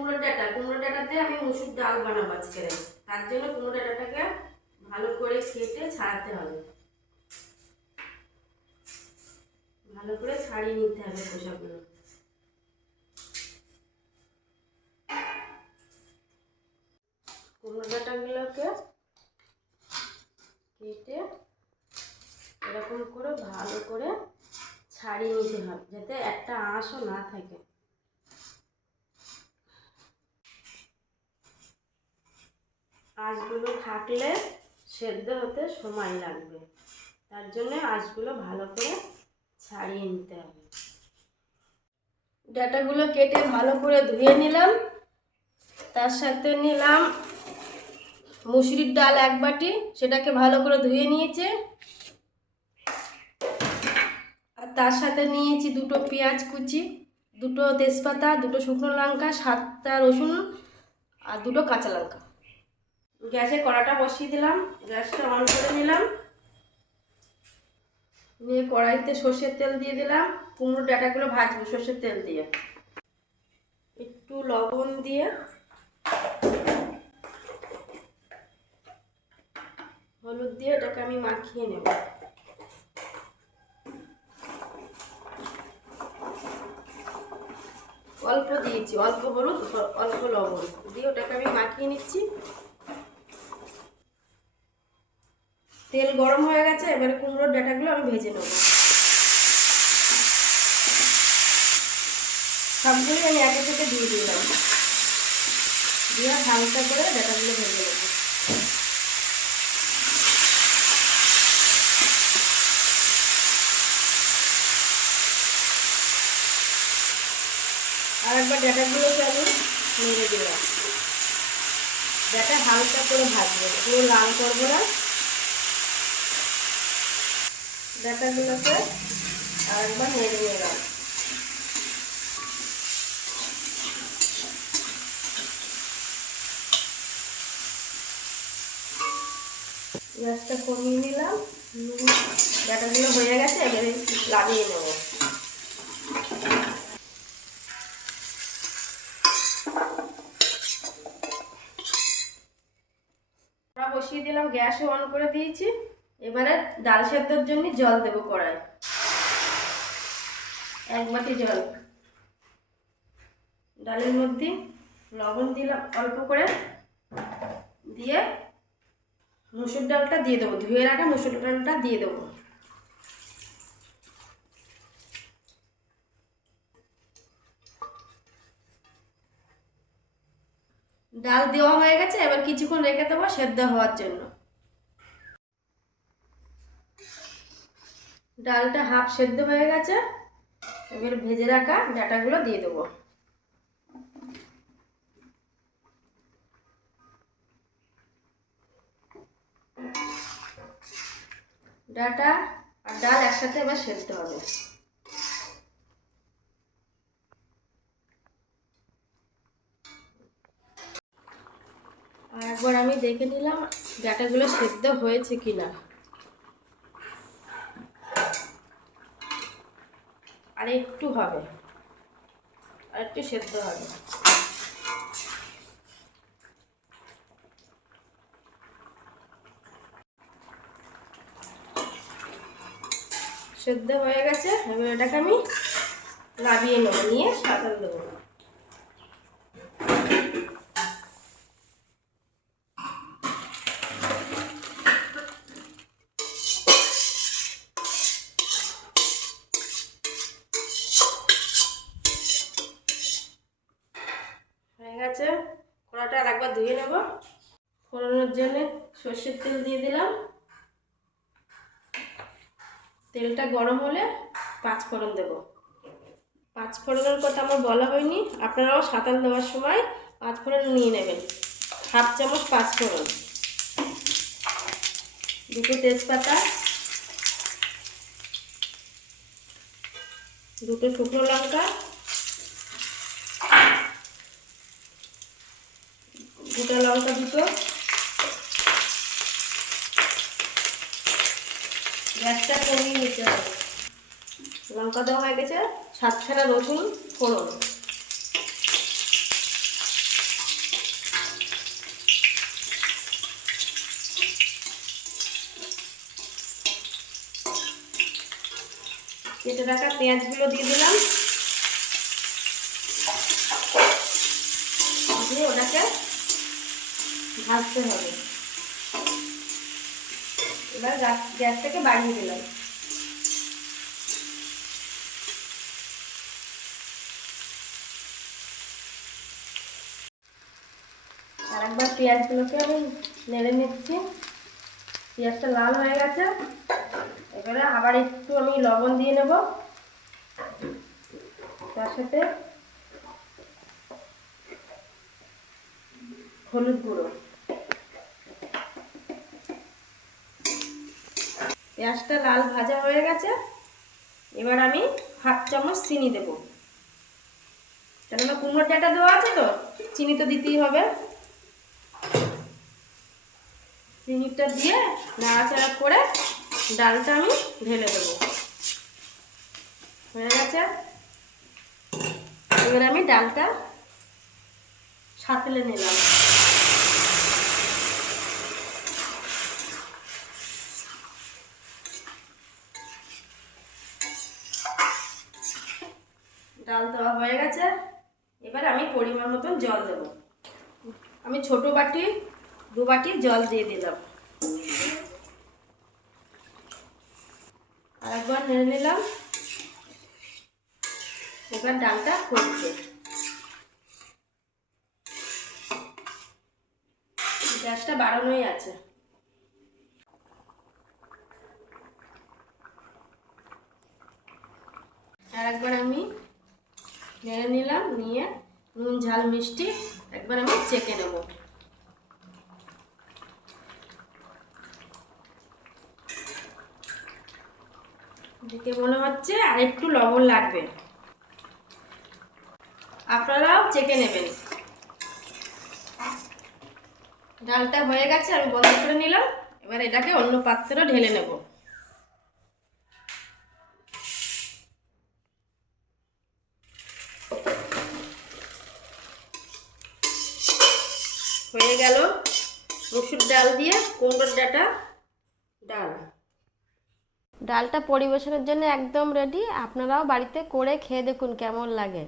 কুমড়ো ডাঁটাতে আমি মুসুর ডাল বানাবো আজকে। তার জন্য কুমড়ো ডাঁটাটাকে ভালো করে কেটে ছাড়াতে হবে, ভালো করে ছাড়িয়ে নিতে হবে খোসাগুলো। কুমড়ো ডাঁটাগুলোকে কেটে এরকম করে ভালো করে ছাড়িয়ে নিতে হবে, যাতে একটা আঁশও না থাকে। আঁশগুলো থাকলে সেদ্ধ হতে সময় লাগবে, তার জন্য আঁশগুলো ভালো করে ছাড়িয়ে নিতে হবে। ডাঁটাগুলো কেটে ভালো করে ধুয়ে নিলাম, তার সাথে নিলাম মুসুরির ডাল 1 বাটি, সেটাকে ভালো করে ধুয়ে নিয়েছে। আর তার সাথে নিয়েছি 2টো পেঁয়াজ কুচি, 2টো তেজপাতা, 2টো শুকনো লঙ্কা, 7টা রসুন আর 2টো কাঁচা লঙ্কা। গ্যাসে কড়াটা বসিয়ে দিলাম, গ্যাসটা অন করে নিলাম, নিয়ে কড়াইতে সর্ষের তেল দিয়ে দিলাম। কুমড়োর ডাঁটাগুলো ভাজবো সর্ষের তেল দিয়ে, একটু লবণ দিয়ে হলুদ দিয়ে এটাকে আমি মাখিয়ে নেব। অল্প দিয়েছি, অল্প হলুদ অল্প লবণ দিয়ে ওটাকে আমি মাখিয়ে নিচ্ছি। তেল গরম হয়ে গেছে, এবারে কুমড়োর ডাঁটাগুলো আমি ভেজে নেব। সবগুলোই আমি একে থেকে দিয়ে দিলাম, দিয়ে হালকা করে ডাঁটাগুলো ভেজে নেব। আর একবার ডাঁটাগুলোকে আমি নেড়ে দিলাম। ডাঁটা হালকা করে ভাজবো, পুরো লাল করবো না। ডাঁটাগুলোকে আর একবার নেড়ে নিলাম। গ্যাসটা কমিয়ে নিলাম, ডাঁটাগুলো হয়ে গেছে, এবারে লাগিয়ে নেব। বসিয়ে দিলাম, গ্যাসও অন করে দিয়েছি। এবারে ডাল সেদ্ধর জন্য জল দেব কড়াই, 1 বাটি জল। ডালের মধ্যে লবণ দিলাম অল্প করে, দিয়ে মুসুর ডালটা দিয়ে দেবো, ধুয়ে রাখা মুসুর ডালটা দিয়ে দেবো। ডাল দেওয়া হয়ে গেছে, এবার কিছুক্ষণ রেখে দেবো সেদ্ধ হওয়ার জন্য। ডালটা হাফ সেদ্ধ হয়ে গেছে, এবার ভেজে রাখা ডাঁটাগুলো দিয়ে দেবো। ডাঁটা আর ডাল একসাথে এবার সেদ্ধ হবে। আর একবার আমি দেখে নিলাম ডাঁটাগুলো সেদ্ধ হয়েছে কিনা। আর একটু হবে, আর একটু সেদ্ধ হবে। সেদ্ধ হয়ে গেছে, এবার এটাকে আমি নামিয়ে নেব, নিয়ে সাঁতাল দেবো। হয়ে গেছে, কড়াটা আর একবার ধুয়ে নেব। ফোড়নের জন্য সর্ষের তেল দিয়ে দিলাম। তেলটা গরম হলে 5 ফোড়ন দেব। 5 ফোড়নের কথা আমার বলা হয়নি, আপনারাও সাঁতাল দেওয়ার সময় 5 ফোড়ন নিয়ে নেবেন। হাফ চামচ 5 ফোড়ন, 2টো তেজপাতা, 2টো শুকনো লঙ্কা, 2টা লঙ্কা, 2টো। গ্যাসটা কমিয়ে নিতে হবে। লঙ্কা দেওয়া হয়ে গেছে, 7খানা রসুন ফোড়ন, রাখা পেঁয়াজগুলো দিয়ে দিলাম, দিয়ে ওটাকে ভাজতে হবে। এবার গ্যাসটাকে বাড়িয়ে দিলাম। আর একবার পেঁয়াজগুলোকে আমি নেড়ে নিচ্ছি। পেঁয়াজটা লাল হয়ে গেছে, এবারে আবার একটু আমি লবণ দিয়ে নেব, তার সাথে হলুদ গুঁড়ো। পেঁয়াজটা লাল ভাজা হয়ে গেছে, এবার আমি 1/2 চামচ চিনি দেব, কেননা কুমড়োর ডাঁটা দেওয়া আছে তো চিনি তো দিতেই হবে। চিনিটা দিয়ে নাড়াচাড়া করে ডালটা আমি ঢেলে দেবো। হয়ে গেছে, এবার আমি ডালটা সাঁতলে নিলাম। ডাল দেওয়া হয়ে গেছে, এবার আমি পরিমাণ মতন জল দেব। আমি ছোট বাটি 2 বাটি জল দিয়ে দিলাম। আর একবার নেড়ে নিলাম। এবার ডালটা ফুটছে, গ্যাসটা বাড়ানোই আছে। আর একবার আমি নেড়ে নিলাম, নিয়ে নুন ঝাল মিষ্টি একবার আমি চেখে নেব। দেখে মনে হচ্ছে আর একটু লবণ লাগবে, আপনারাও চেখে নেবেন। ডালটা হয়ে গেছে, আমি বন্ধ করে নিলাম। এবার এটাকে অন্য পাত্রে ঢেলে নেব। হয়ে গেল মসুর ডাল দিয়ে কুমড়োর ডাঁটা ডাল। ডালটা পরিবেশনের জন্য একদম রেডি। আপনারাও বাড়িতে করে খেয়ে দেখুন কেমন লাগে।